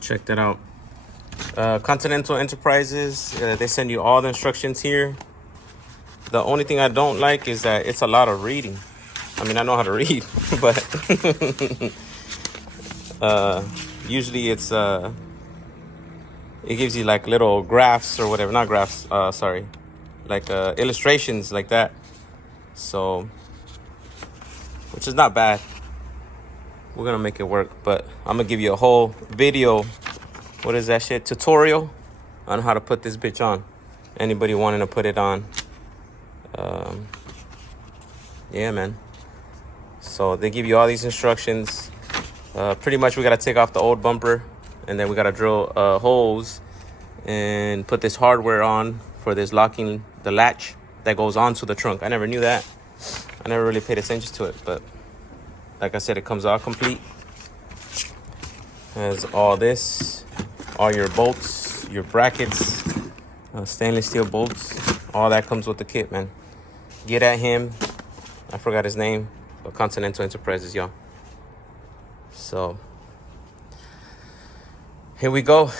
check that out. Continental Enterprises, they send you all the instructions here. The only thing I don't like is that it's a lot of reading. I mean, I know how to read, but usually it gives you like little graphs or whatever, not graphs, sorry, like illustrations like that. So, which is not bad. We're gonna make it work, but I'm gonna give you a whole video, what is that shit, tutorial on how to put this bitch on. Anybody wanting to put it on. Yeah, man. So they give you all these instructions. Pretty much we gotta take off the old bumper, and then we gotta drill holes and put this hardware on for this locking the latch that goes onto the trunk. I never knew that. I never really paid attention to it, but like I said, it comes out complete. Has all this, all your bolts, your brackets, stainless steel bolts. All that comes with the kit, man. Get at him. I forgot his name, but Continental Enterprises, y'all. So here we go.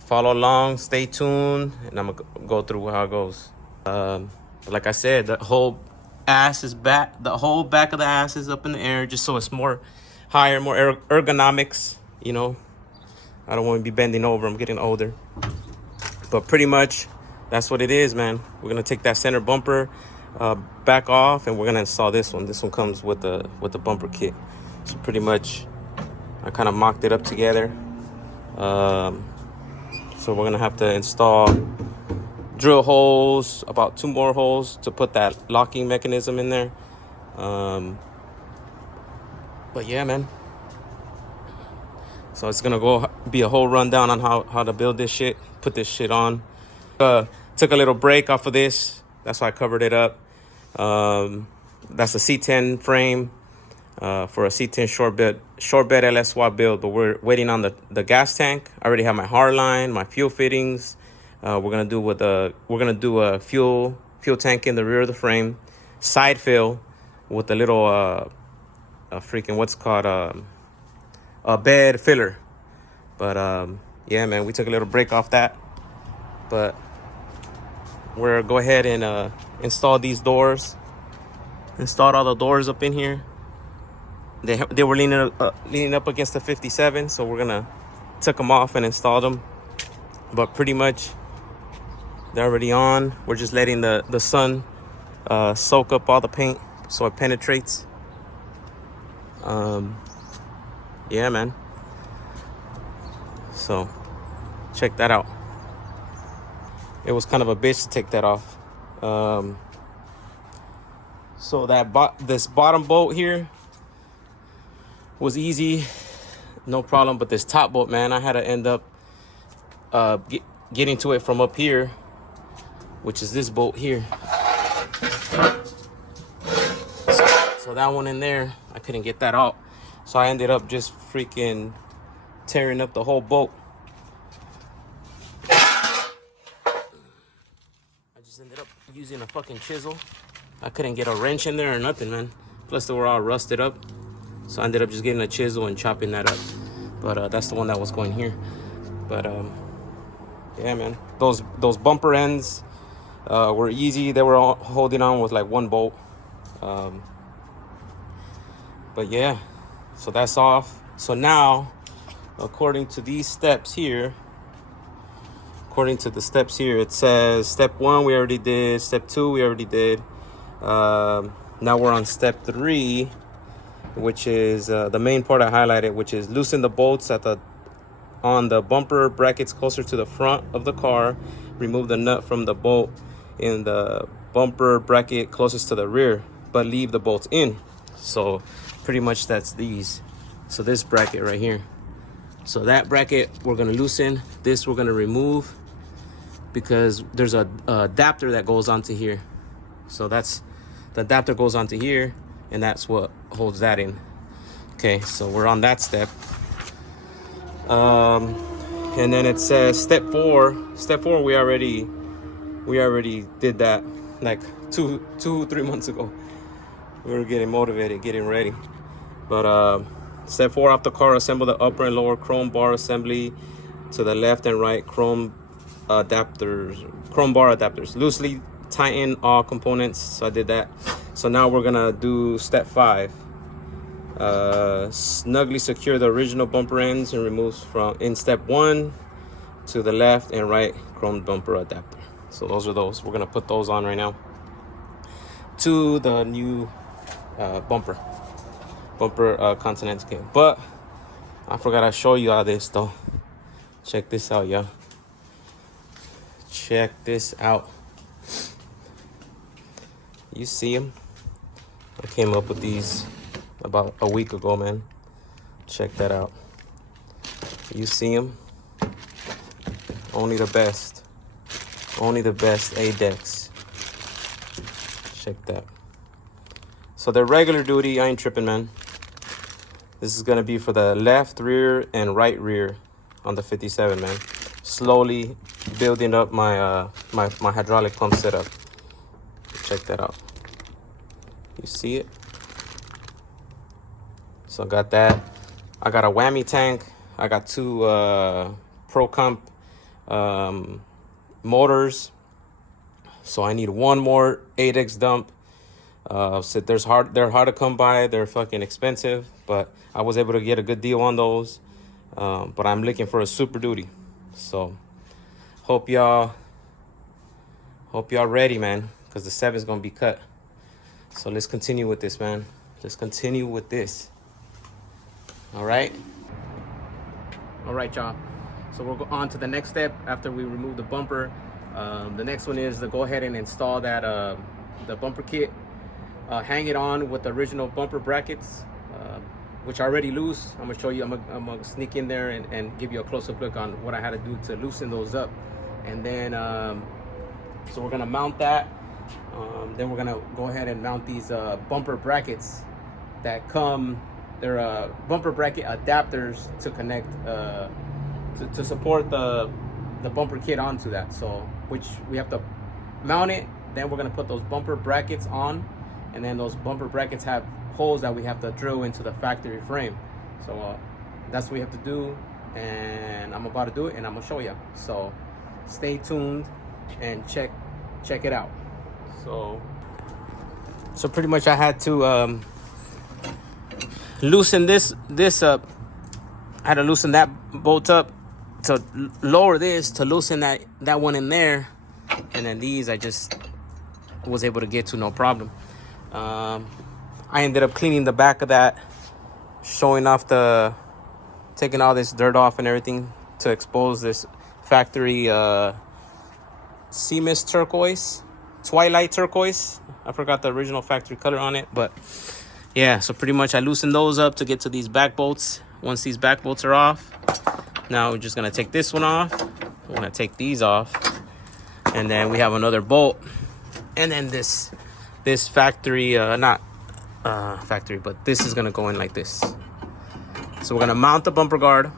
Follow along, stay tuned, and I'm gonna go through how it goes. Like I said, the whole ass is back. The whole back of the ass is up in the air, just so it's more higher, more ergonomics. You know, I don't want to be bending over. I'm getting older, but pretty much that's what it is, man. We're gonna take that center bumper back off, and we're gonna install this one. This one comes with the bumper kit. So pretty much, I kind of mocked it up together. So we're gonna have to install, drill holes, about 2 more holes to put that locking mechanism in there. But yeah, man. So it's gonna be a whole rundown on how to build this shit, put this shit on. Took a little break off of this. That's why I covered it up. That's a C10 frame for a C10 short bed LS swap build, but we're waiting on the gas tank. I already have my hard line, my fuel fittings. We're gonna do a fuel tank in the rear of the frame, side fill with a little freaking what's called a bed filler. But yeah, man, we took a little break off that, but we're go ahead and install these doors. Installed all the doors up in here. They were leaning up against the 57, so we're gonna take them off and install them. But pretty much they're already on. We're just letting the sun soak up all the paint so it penetrates. Yeah, man. So check that out. It was kind of a bitch to take that off. So this bottom bolt here was easy, no problem. But this top bolt, man, I had to end up getting to it from up here, which is this bolt here. So that one in there, I couldn't get that out. So I ended up just freaking tearing up the whole bolt. I just ended up using a fucking chisel. I couldn't get a wrench in there or nothing, man. Plus they were all rusted up. So I ended up just getting a chisel and chopping that up. But that's the one that was going here. But yeah, man. Those bumper ends were easy. They were all holding on with like 1 bolt. But yeah, so that's off. So now, according to these steps here, it says step 1 we already did, step 2 we already did. Now we're on step 3, which is the main part I highlighted, which is loosen the bolts on the bumper brackets closer to the front of the car. Remove the nut from the bolt in the bumper bracket closest to the rear, but leave the bolts in. So pretty much that's these. So this bracket right here. So that bracket we're gonna loosen. This we're gonna remove because there's a adapter that goes onto here. So that's the adapter goes onto here, and that's what holds that in. Okay, so we're on that step. And then it says step 4. Step 4 we already did that like 2-3 months ago. We were getting motivated, getting ready. But Step 4, off the car, assemble the upper and lower chrome bar assembly to the left and right chrome bar adapters. Loosely tighten all components. So I did that. So now we're gonna do step 5. Snugly secure the original bumper ends and remove from in step 1 to the left and right chrome bumper adapter. So those are those. We're gonna put those on right now to the new bumper Continental kit. But I forgot to show you all this though. Check this out, y'all. Check this out. You see them? I came up with these about a week ago, man. Check that out. You see them? Only the best. Only the best A-decks. Check that. So the regular duty, I ain't tripping, man. This is gonna be for the left rear and right rear on the 57, man. Slowly building up my my hydraulic pump setup. Check that out. You see it? So I got that. I got a whammy tank. I got 2 Pro Comp motors. So I need 1 more 8X dump. So they're hard to come by. They're fucking expensive, but I was able to get a good deal on those. But I'm looking for a Super Duty. So hope y'all ready, man, because the 7 is gonna be cut. So let's continue with this, man. Let's continue with this. All right, y'all. So we'll go on to the next step after we remove the bumper. The next one is to go ahead and install that the bumper kit. Hang it on with the original bumper brackets, which are already loose. I'm gonna show you. I'm gonna sneak in there and give you a close-up look on what I had to do to loosen those up. And then so we're gonna mount that. Then we're gonna go ahead and mount these bumper brackets that come. They're bumper bracket adapters to connect to support the bumper kit onto that. So which we have to mount it. Then we're gonna put those bumper brackets on, and then those bumper brackets have holes that we have to drill into the factory frame. So that's what we have to do, and I'm about to do it, and I'm gonna show you. So stay tuned and check it out. So pretty much I had to loosen this up. I had to loosen that bolt up to lower this, to loosen that one in there, and then these I just was able to get to no problem. I ended up cleaning the back of that, showing off taking all this dirt off and everything to expose this factory sea mist turquoise, twilight turquoise. I forgot the original factory color on it, but yeah. So pretty much I loosened those up to get to these back bolts. Once these back bolts are off, now we're just gonna take this one off. We're gonna take these off, and then we have another bolt, and then this factory, not factory, but this is gonna go in like this. So we're gonna mount the bumper guard,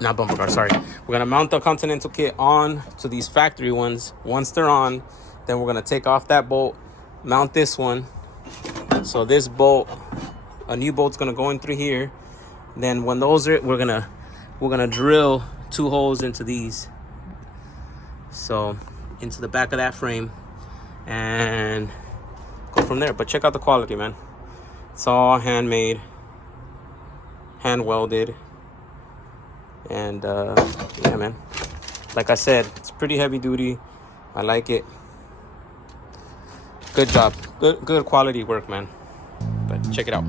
not bumper guard, sorry. We're gonna mount the Continental kit on to these factory ones. Once they're on, then we're gonna take off that bolt, mount this one. So this bolt, a new bolt's gonna go in through here. Then when those are, we're gonna drill 2 holes into these, so into the back of that frame, and go from there. But check out the quality, man. It's all handmade, hand welded, and yeah, man, like I said, it's pretty heavy duty. I like it. Good job, good quality work, man. But check it out.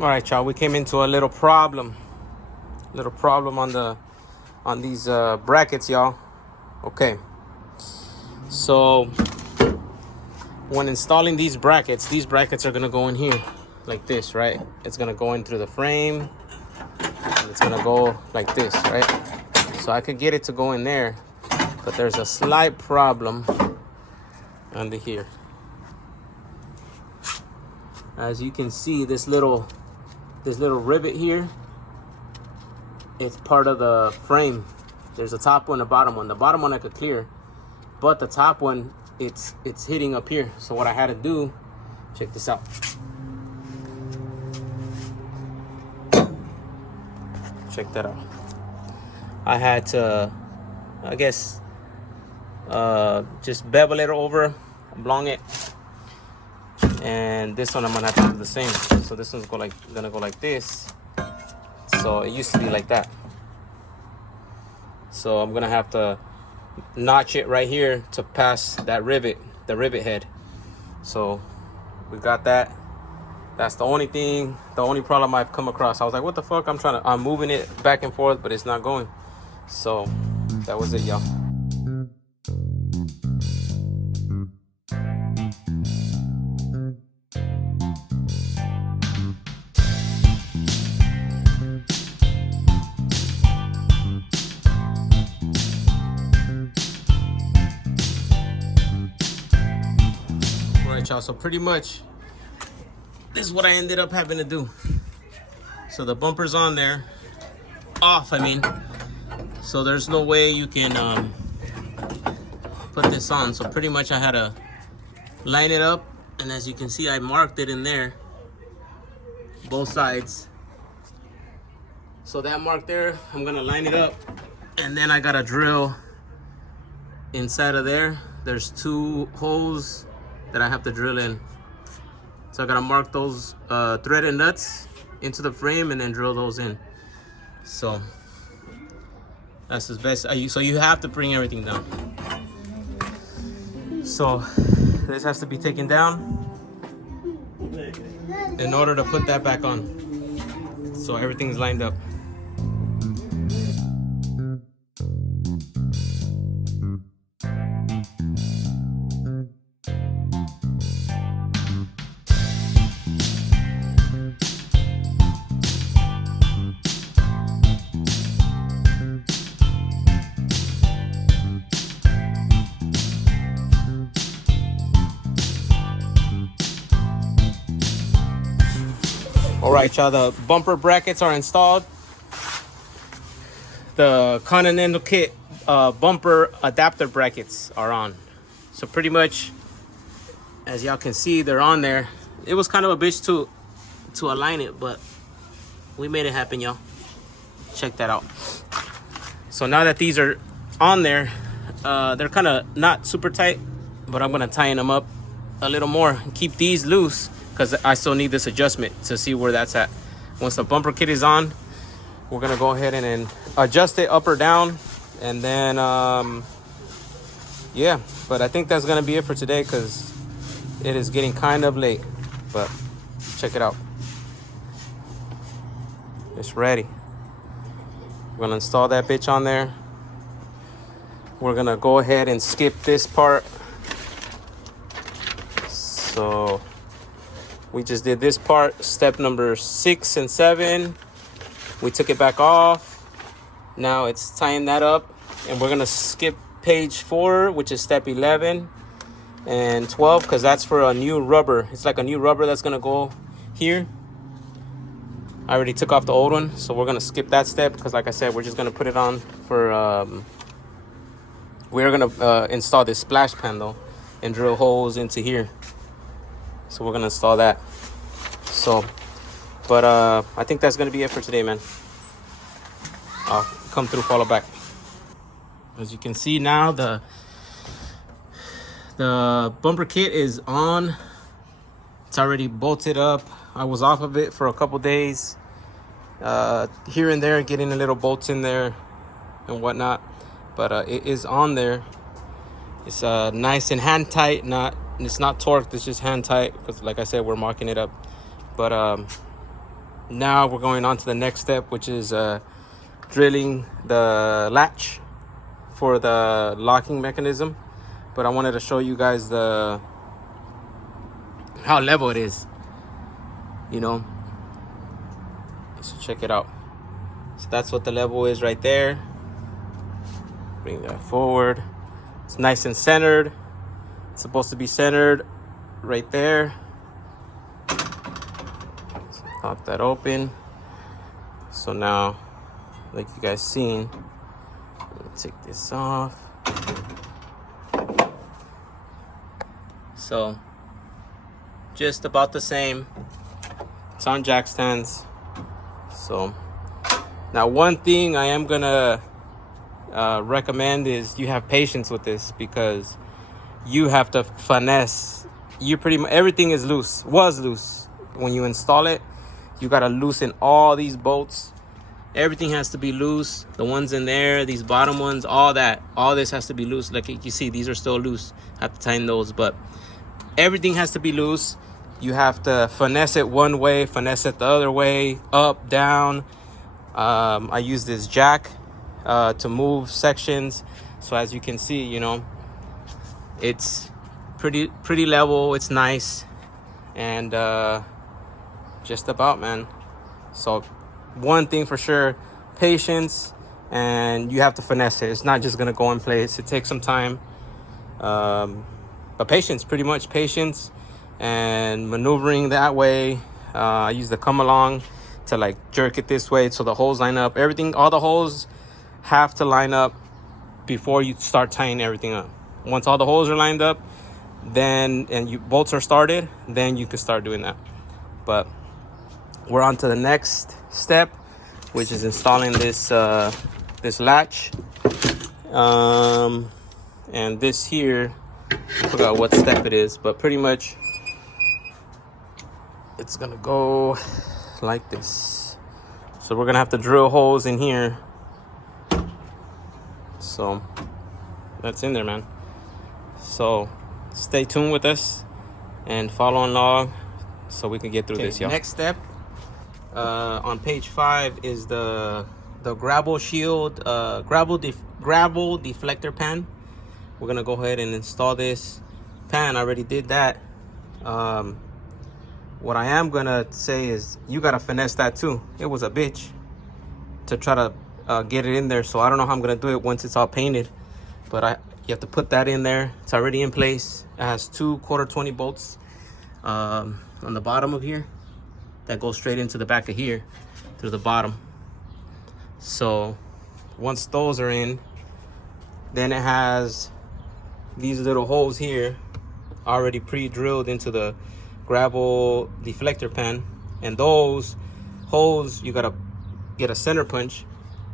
All right, y'all, we came into a little problem on these brackets, y'all. Okay, so when installing these brackets are gonna go in here like this, right? It's gonna go in through the frame, and it's gonna go like this, right? So I could get it to go in there, but there's a slight problem under here. As you can see, this little rivet here, it's part of the frame. There's a top one, a bottom one. The bottom one I could clear, but the top one, it's hitting up here. So what I had to do, check this out. Check that out. I had to, I guess, just bevel it over, oblong it. And this one I'm gonna have to do the same. So this one's gonna go like this. So it used to be like that. So I'm gonna have to notch it right here to pass that rivet, the rivet head. So we got that. That's the only problem I've come across. I was like, what the fuck? I'm moving it back and forth, but it's not going. So that was it, y'all. Y'all, so pretty much this is what I ended up having to do. So the bumper's on there, off I mean, so there's no way you can put this on. So pretty much I had to line it up, and as you can see, I marked it in there, both sides. So that mark there, I'm gonna line it up, and then I gotta drill inside of there. There's 2 holes that I have to drill in. So I gotta mark those threaded nuts into the frame and then drill those in. So that's the best. So you have to bring everything down. So this has to be taken down in order to put that back on. So everything's lined up. All right, y'all, the bumper brackets are installed. The Continental kit bumper adapter brackets are on. So pretty much, as y'all can see, they're on there. It was kind of a bitch to align it, but we made it happen, y'all. Check that out. So now that these are on there, they're kind of not super tight, but I'm gonna tighten them up a little more and keep these loose, because I still need this adjustment to see where that's at. Once the bumper kit is on, we're gonna go ahead and adjust it up or down, and then yeah, but I think that's gonna be it for today, because it is getting kind of late. But check it out, it's ready. We're gonna install that bitch on there. We're gonna go ahead and skip this part. So we just did this part, step number 6 and 7. We took it back off. Now it's tying that up, and we're gonna skip page 4, which is step 11 and 12, because that's for a new rubber. It's like a new rubber that's gonna go here. I already took off the old one, so we're gonna skip that step, because like I said, we're just gonna put it on for we're gonna install this splash panel and drill holes into here. So we're gonna install that. So, but I think that's gonna be it for today, man. I'll come through, follow back. As you can see now, the bumper kit is on. It's already bolted up. I was off of it for a couple days, here and there, getting a little bolts in there and whatnot, but it is on there. It's nice and hand tight, it's not torqued, it's just hand tight, because like I said, we're marking it up. But Now we're going on to the next step, which is drilling the latch for the locking mechanism. But I wanted to show you guys how level it is, you know. So check it out. So that's what the level is right there. Bring that forward. It's nice and centered. It's supposed to be centered right there. So pop that open. So now, like you guys seen, let me take this off. So just about the same. It's on jack stands. So now one thing I am gonna recommend is you have patience with this, because you have to finesse. You pretty much everything is loose, was loose when you install it. You gotta loosen all these bolts. Everything has to be loose. The ones in there, these bottom ones, all this has to be loose. Like you see, these are still loose. Have to tighten those, but everything has to be loose. You have to finesse it one way, finesse it the other way, up, down. I use this jack to move sections. So as you can see, you know, it's pretty level. It's nice. And just about, man. So one thing for sure, patience, and you have to finesse it. It's not just gonna go in place. It takes some time. But patience, pretty much patience and maneuvering that way. I use the come along to like jerk it this way so the holes line up. Everything, all the holes have to line up before you start tying everything up. Once all the holes are lined up, then bolts are started, then you can start doing that. But we're on to the next step, which is installing this this latch. And this here, I forgot what step it is, but pretty much it's gonna go like this. So we're gonna have to drill holes in here. So that's in there, man. So stay tuned with us and follow along so we can get through this, y'all. Next step on page 5 is the gravel shield, gravel deflector pan. We're gonna go ahead and install this pan. I already did that. What I am gonna say is you gotta finesse that too. It was a bitch to try to get it in there. So I don't know how I'm gonna do it once it's all painted, but you have to put that in there. It's already in place. It has 2 1/4 20 bolts on the bottom of here that go straight into the back of here through the bottom. So once those are in, then it has these little holes here already pre-drilled into the gravel deflector pan, and those holes you gotta get a center punch,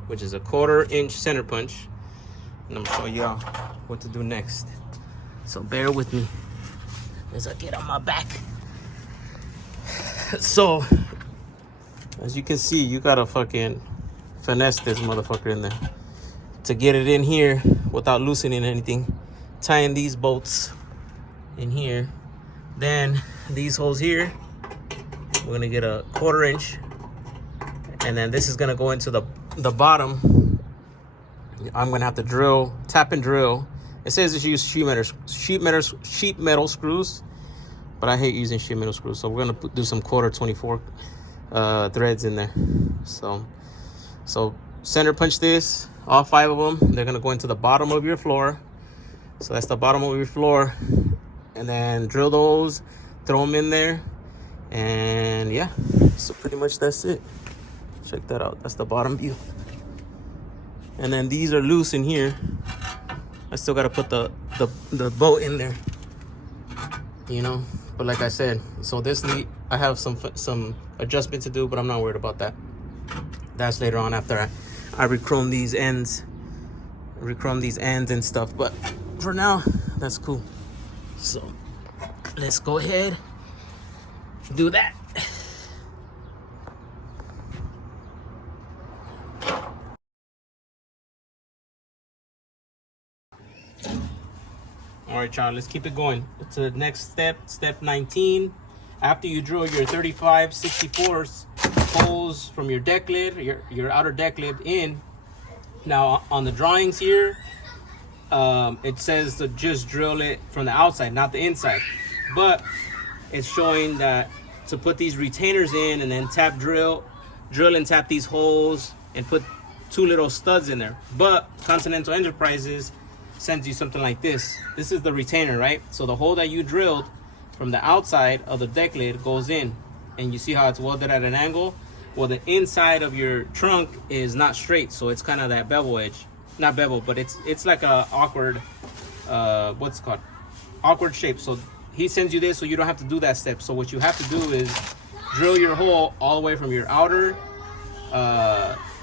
which is a 1/4 inch center punch, and I'm gonna show y'all what to do next. So bear with me as I get on my back. So as you can see, you gotta fucking finesse this motherfucker in there to get it in here without loosening anything. Tying these bolts in here, then these holes here, we're gonna get a 1/4 inch, and then this is gonna go into the bottom. I'm gonna have to drill, tap and drill. It says to use sheet metal screws, but I hate using sheet metal screws, so we're gonna do some 1/4 24 threads in there. So center punch this, all 5 of them. They're gonna go into the bottom of your floor. So that's the bottom of your floor, and then drill those, throw them in there, and yeah, so pretty much that's it. Check that out. That's the bottom view. And then these are loose in here. I still gotta put the bolt in there, you know. But like I said, so this I have some adjustment to do, but I'm not worried about that. That's later on after I rechrome these ends and stuff. But for now, that's cool. So let's go ahead, do that. All right, y'all, let's keep it going to the next step, step 19. After you drill your 35/64s, hose from your deck lid, your outer deck lid in. Now on the drawings here, it says to just drill it from the outside, not the inside. But it's showing that to put these retainers in and then drill and tap these holes and put 2 little studs in there. But Continental Enterprises sends you something like this. This is the retainer, right? So the hole that you drilled from the outside of the deck lid goes in, and you see how it's welded at an angle. Well, the inside of your trunk is not straight, so it's kind of that bevel edge. Not bevel, but it's like a awkward, what's it called? Awkward shape. So he sends you this so you don't have to do that step. So what you have to do is drill your hole all the way from your outer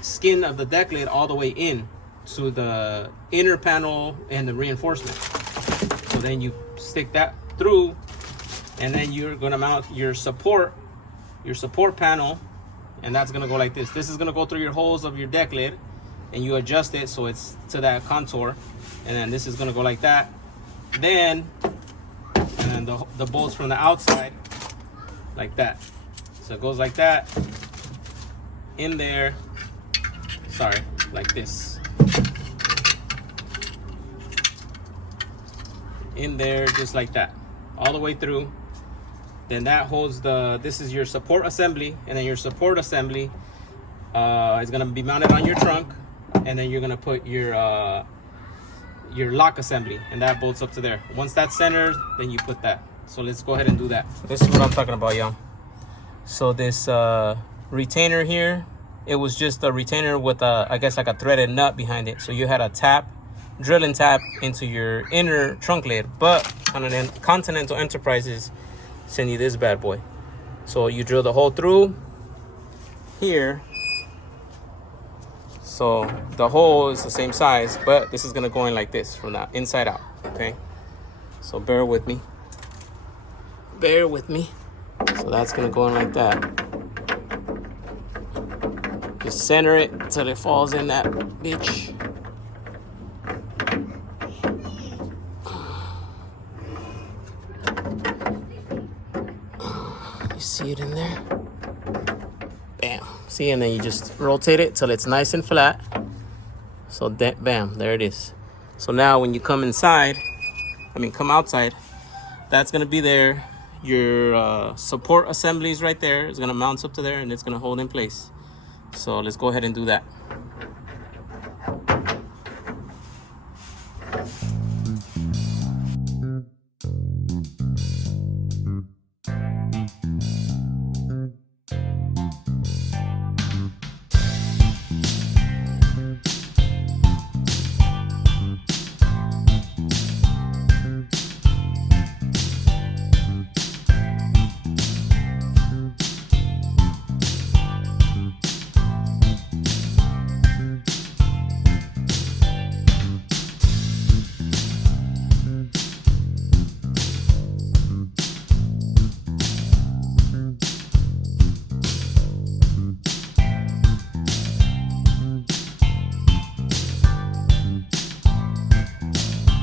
skin of the deck lid all the way in to the inner panel and the reinforcement. So then you stick that through, and then you're gonna mount your support panel, and that's gonna go like this. This is gonna go through your holes of your deck lid, and you adjust it so it's to that contour, and then this is gonna go like that. Then and then the bolts from the outside like that. So it goes like that in there. Sorry, like this. In there, just like that, all the way through. Then that holds this is your support assembly, and then your support assembly is gonna be mounted on your trunk, and then you're gonna put your lock assembly, and that bolts up to there. Once that's centered, then you put that. So let's go ahead and do that. This is what I'm talking about, y'all. So this retainer here, it was just a retainer with I guess like a threaded nut behind it. So you had a drill and tap into your inner trunk lid. But Continental Enterprises send you this bad boy. So you drill the hole through here. So the hole is the same size, but this is gonna go in like this from the inside out, okay? So bear with me. Bear with me. So that's gonna go in like that. Just center it until it falls in that bitch. You see it in there? Bam. See, and then you just rotate it till it's nice and flat. So that, bam, there it is. So now when you come come outside, that's gonna be there. Your support assembly is right there. It's gonna mount up to there, and it's gonna hold in place. So let's go ahead and do that.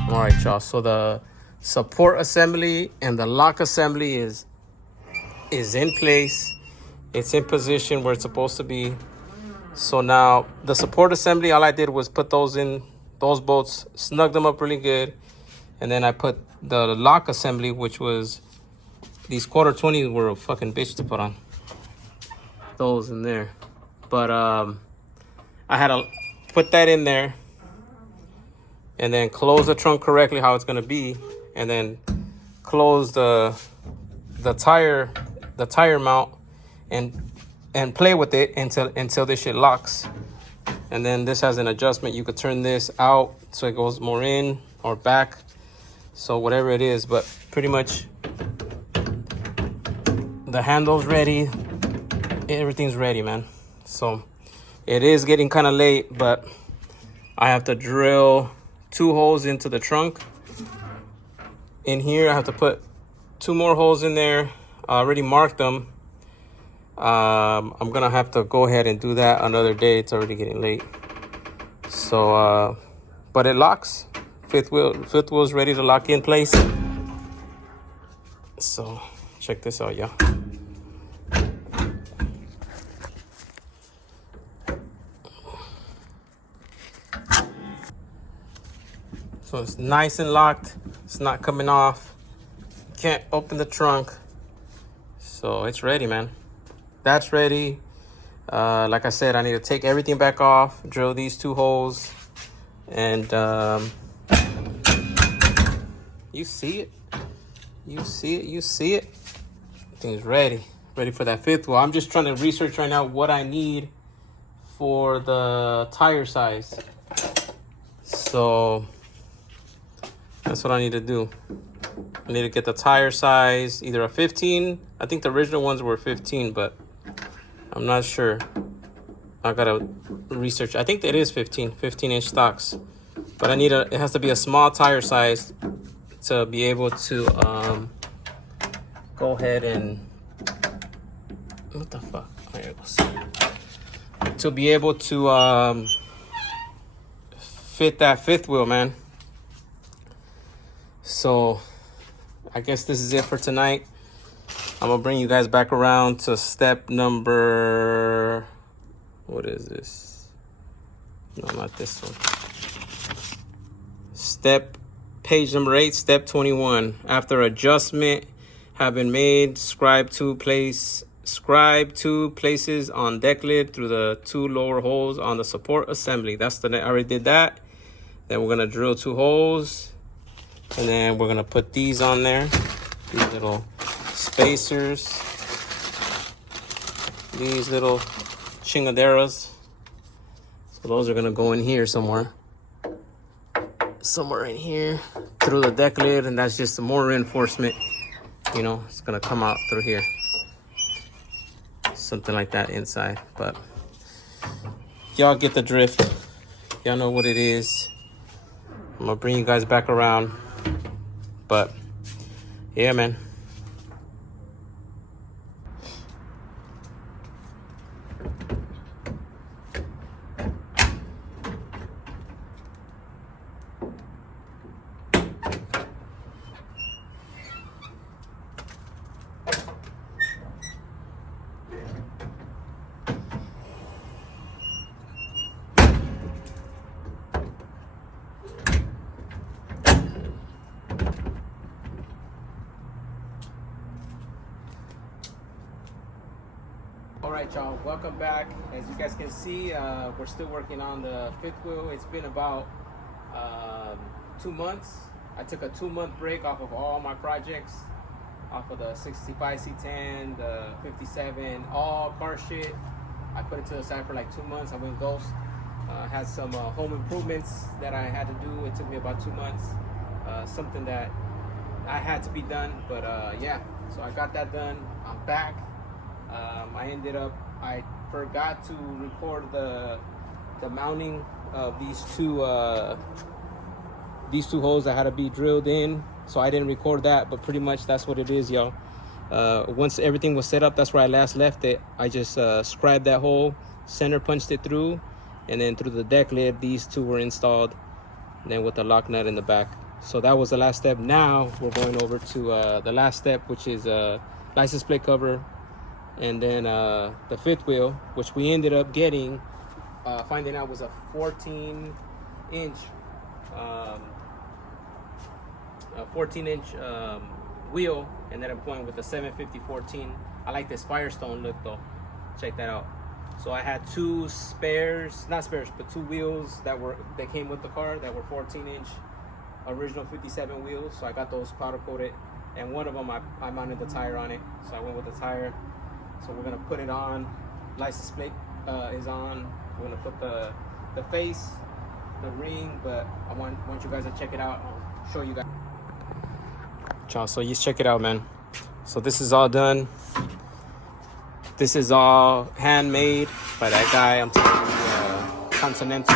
All right, y'all, so the support assembly and the lock assembly is in place. It's in position where it's supposed to be. So now the support assembly, all I did was put those bolts, snug them up really good. And then I put the lock assembly, which was these 1/4-20s were a fucking bitch to put on. Those in there. But I had to put that in there, and then close the trunk correctly how it's gonna be, and then close the tire mount and play with it until this shit locks. And then this has an adjustment. You could turn this out so it goes more in or back, so whatever it is. But pretty much the handle's ready, everything's ready, man. So it is getting kind of late, but I have to drill 2 holes into the trunk. In here, I have to put 2 more holes in there. I already marked them. I'm gonna have to go ahead and do that another day. It's already getting late. So, but it locks. Fifth wheel is ready to lock in place. So check this out, y'all. one's nice and locked. It's not coming off. Can't open the trunk. So it's ready, man. That's ready. Like I said, I need to take everything back off, drill these 2 holes, and you see it. You see it. You see it. Everything's ready. Ready for that 5th wheel. I'm just trying to research right now what I need for the tire size. So that's what I need to do. I need to get the tire size, either a 15. I think the original ones were 15, but I'm not sure. I gotta research. I think it is 15-inch stocks, but I need it has to be a small tire size to be able to go ahead and, what the fuck? There it goes. To be able to fit that 5th wheel, man. So I guess this is it for tonight. I'm gonna bring you guys back around to step number, what is this? No, not this one. Page number 8, step 21. After adjustment have been made, scribe two places on deck lid through the 2 lower holes on the support assembly. I already did that. Then we're gonna drill 2 holes, and then we're gonna put these on there, these little spacers, these little chingaderas. So those are gonna go in here somewhere in here through the deck lid, and that's just some more reinforcement. You know, it's gonna come out through here, something like that inside. But y'all get the drift. Y'all know what it is. I'm gonna bring you guys back around, but yeah, man. All right, y'all, welcome back. As you guys can see, we're still working on the 5th wheel. It's been about 2 months. I took a 2-month break off of all my projects, off of the 65 C10, the 57, all car shit. I put it to the side for like 2 months. I went ghost. Had some home improvements that I had to do. It took me about 2 months. Something that I had to be done, but yeah, so I got that done. I'm back. I forgot to record the mounting of these two holes that had to be drilled in, so I didn't record that, but pretty much that's what it is, y'all. Once everything was set up, that's where I last left it. I just scribed that hole, center punched it through, and then through the deck lid, these 2 were installed, and then with the lock nut in the back. So that was the last step. Now we're going over to the last step, which is license plate cover, and then the 5th wheel, which we ended up getting, finding out was a 14-inch wheel, and then I'm going with the 750-14. I like this Firestone look though. Check that out. So I had 2 spares, not spares, but 2 wheels that came with the car that were 14-inch original 57 wheels. So I got those powder coated, and one of them I mounted the tire on it. So I went with the tire. So we're gonna put it on. License plate is on. We're gonna put the face, the ring, but I want you guys to check it out. I'll show you guys. So you check it out, man. So this is all done. This is all handmade by that guy. I'm telling you, Continental.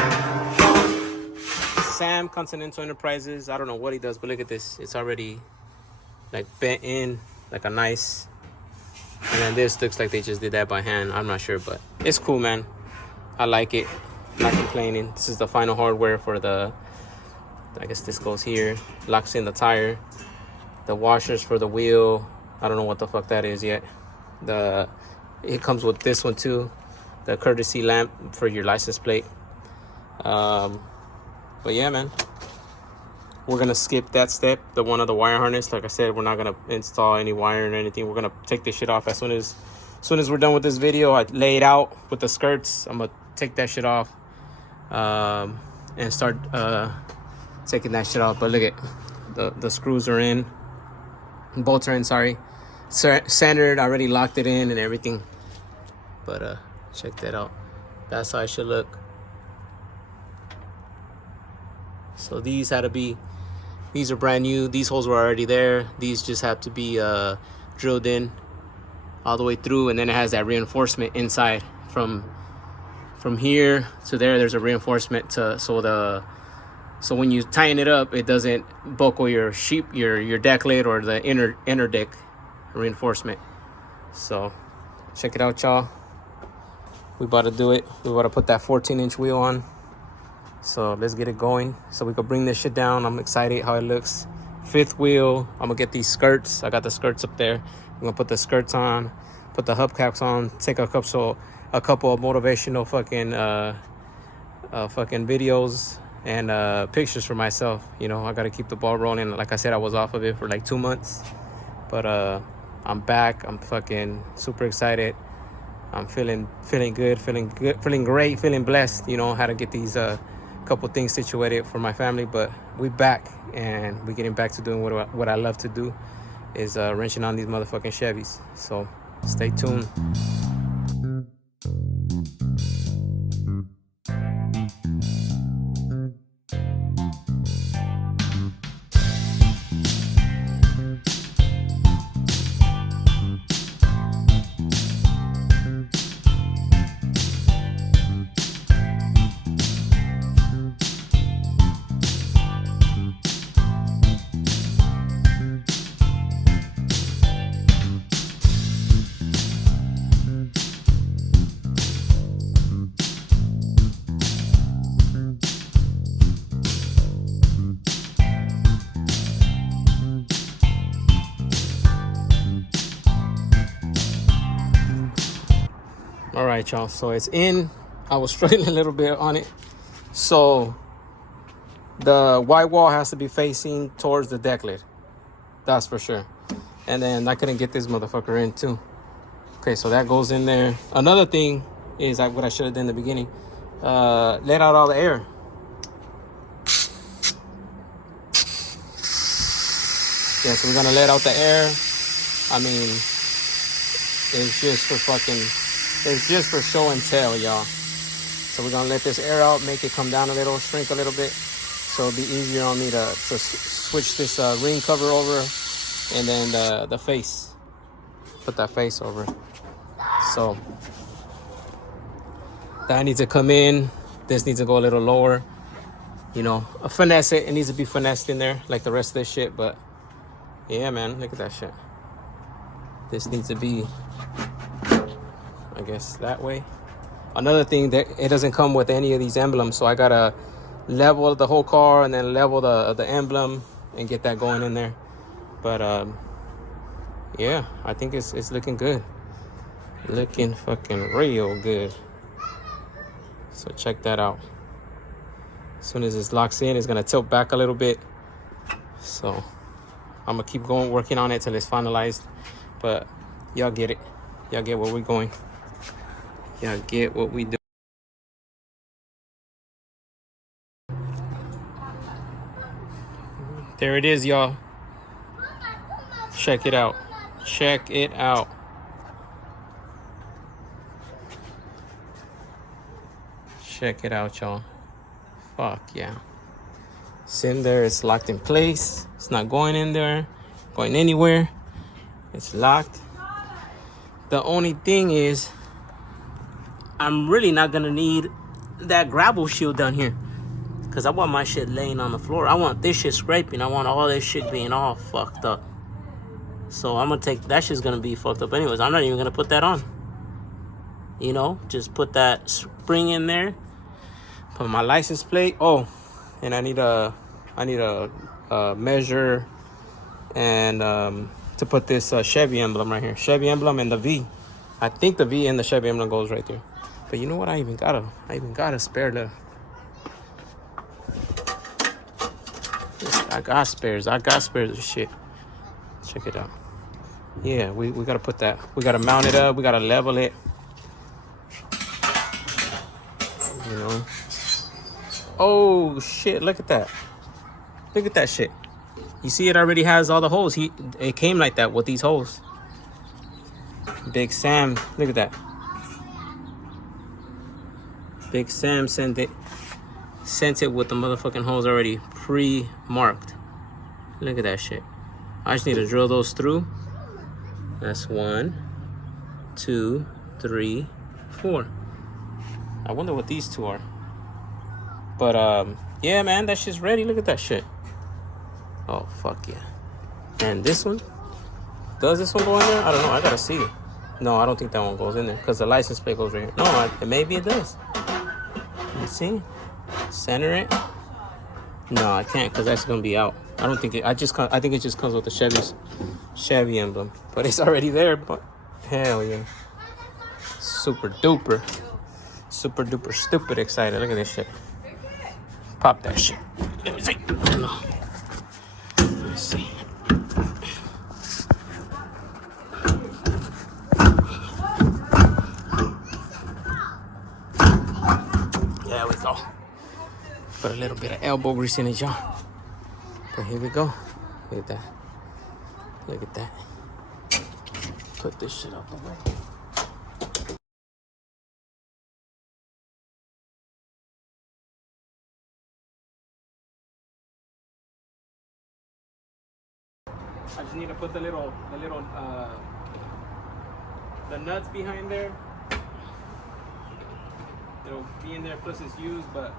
Continental Enterprises. I don't know what he does, but look at this. It's already like bent in like a nice. And then this looks like they just did that by hand. I'm not sure, but it's cool, man. I like it. I'm not complaining. This is the final hardware for the, I guess this goes here, locks in the tire. The washers for the wheel, I don't know what the fuck that is yet. It comes with this one too, the courtesy lamp for your license plate. But yeah, man, we're gonna skip that step, the one of the wire harness. Like I said, we're not gonna install any wiring or anything. We're gonna take this shit off as soon as we're done with this video. I lay it out with the skirts. I'm gonna take that shit off and start taking that shit off. But look at the screws are in, bolts are in, sorry, centered. I already locked it in and everything. But check that out. That's how it should look. So these are brand new. These holes were already there. These just have to be drilled in all the way through, and then it has that reinforcement inside from here to there. There's a reinforcement so when you tighten it up, it doesn't buckle your deck lid or the inner deck reinforcement. So check it out, y'all. We about to do it. We about to put that 14-inch wheel on. So let's get it going so we can bring this shit down. I'm excited how it looks. 5th wheel. I'm gonna get these skirts. I got the skirts up there. I'm gonna put the skirts on, put the hubcaps on, take a couple of motivational fucking videos and pictures for myself. You know, I gotta keep the ball rolling. Like I said, I was off of it for like 2 months, but I'm back. I'm fucking super excited. I'm feeling good, feeling great, feeling blessed. You know how to get these couple things situated for my family, but we back and we're getting back to doing what I love to do, is wrenching on these motherfucking Chevys. So stay tuned. All right, y'all, so it's in. I was struggling a little bit on it. So the white wall has to be facing towards the deck lid, that's for sure. And then I couldn't get this motherfucker in too. Okay, so that goes in there. Another thing is what I should have done in the beginning, let out all the air. Yeah, so we're gonna let out the air. I mean, it's just for show and tell, y'all. So we're gonna let this air out, make it come down a little, shrink a little bit, so it'll be easier on me to switch this ring cover over, and then the face, put that face over. So that needs to come in. This needs to go a little lower. You know, finesse it. It needs to be finessed in there like the rest of this shit. But yeah, man, look at that shit. This needs to be, I guess, that way. Another thing, that it doesn't come with any of these emblems, so I gotta level the whole car and then level the emblem and get that going in there. But yeah, I think it's looking good, looking fucking real good. So check that out. As soon as this locks in, it's gonna tilt back a little bit. So I'm gonna keep going, working on it till it's finalized. But y'all get it. Y'all get where we're going. Y'all get what we do. There it is, y'all. Check it out. Check it out. Check it out, y'all. Fuck yeah. It's in there. It's locked in place. It's not going in there, going anywhere. It's locked. The only thing is, I'm really not gonna need that gravel shield down here, because I want my shit laying on the floor. I want this shit scraping. I want all this shit being all fucked up. So I'm gonna take that shit's gonna be fucked up anyways. I'm not even gonna put that on. You know, just put that spring in there. Put my license plate. Oh, and I need a measure and to put this Chevy emblem right here. Chevy emblem and the V. I think the V and the Chevy emblem goes right there. But you know what? I even got a spare I got spares. I got spares of shit. Check it out. Yeah, we gotta put that. We gotta mount it up. We gotta level it. You know. Oh shit! Look at that. Look at that shit. You see, it already has all the holes. It came like that with these holes. Big Sam, look at that. Big Sam sent it with the motherfucking holes already pre-marked. Look at that shit. I just need to drill those through. That's 1, 2, 3, 4. I wonder what these two are. But yeah, man, that shit's ready. Look at that shit. Oh fuck yeah. And this one, does this one go in there? I don't know. I gotta see. No, I don't think that one goes in there because the license plate goes right here. No, maybe it does. You see? Center it. No, I can't because that's gonna be out. I don't think it. I think it just comes with the Chevy emblem, but it's already there. But hell yeah, super duper stupid excited. Look at this shit. Pop that shit. Let me see. Let's see. There we go. Put a little bit of elbow grease in it, y'all. But here we go. Look at that. Look at that. Put this shit out the way. I just need to put the nuts behind there. It'll be in there, plus it's used, but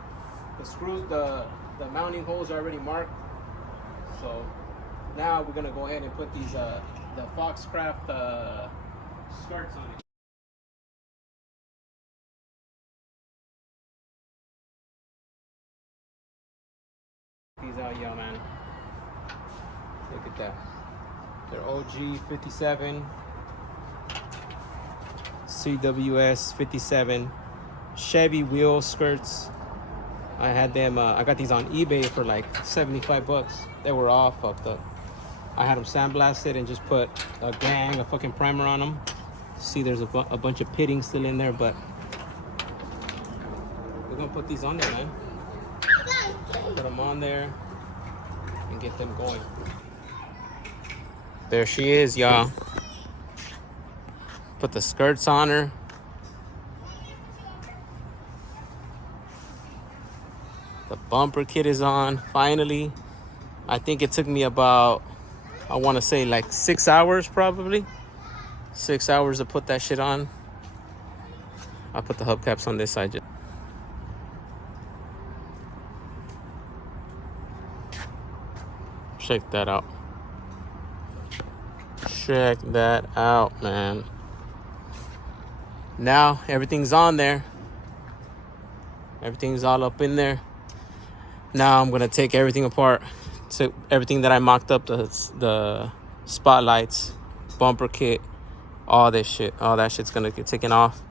the screws, the mounting holes are already marked. So now we're gonna go ahead and put these the Foxcraft skirts on it. These out, y'all, man. Look at that. They're OG 57, CWS 57, Chevy wheel skirts. I had them. I got these on eBay for like 75 bucks. They were all fucked up. I had them sandblasted and just put a fucking primer on them. See, there's a bunch of pitting still in there, but we're gonna put these on there, man. Put them on there and get them going. There she is, y'all. Put the skirts on her. The bumper kit is on, finally. I think it took me about, I want to say like 6 hours probably. 6 hours to put that shit on. I'll put the hubcaps on this side. Check that out. Check that out, man. Now everything's on there. Everything's all up in there. Now I'm gonna take everything apart. So everything that I mocked up, the spotlights, bumper kit, all this shit. All that shit's gonna get taken off.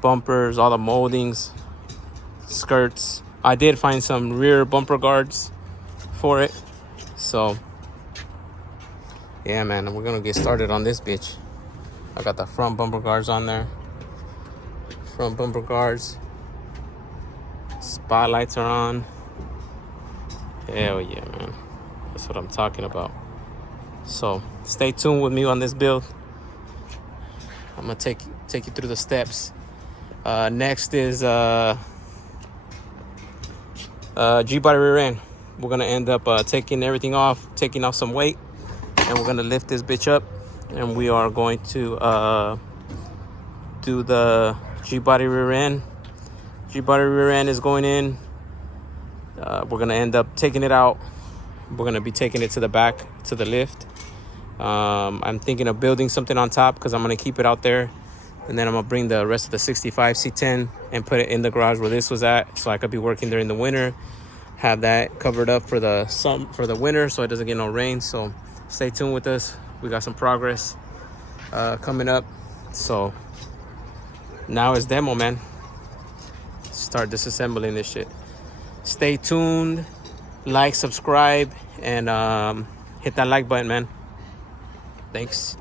Bumpers, all the moldings, skirts. I did find some rear bumper guards for it. So yeah, man, we're gonna get started on this bitch. I got the front bumper guards on there. Front bumper guards. Spotlights are on. Hell yeah, man. That's what I'm talking about. So stay tuned with me on this build. I'm gonna take you through the steps. Next is G-body rear end. We're gonna end up taking everything off, taking off some weight, and we're gonna lift this bitch up, and we are going to do the G-body rear end. G-body rear end is going in. We're gonna end up taking it out. We're gonna be taking it to the back, to the lift. I'm thinking of building something on top because I'm gonna keep it out there, and then I'm gonna bring the rest of the 65 C10 and put it in the garage where this was at, so I could be working there in the winter. Have that covered up for the winter, so it doesn't get no rain. So stay tuned with us. We got some progress coming up. So now it's demo, man. Start disassembling this shit. Stay tuned, like, subscribe, and hit that like button, man. Thanks.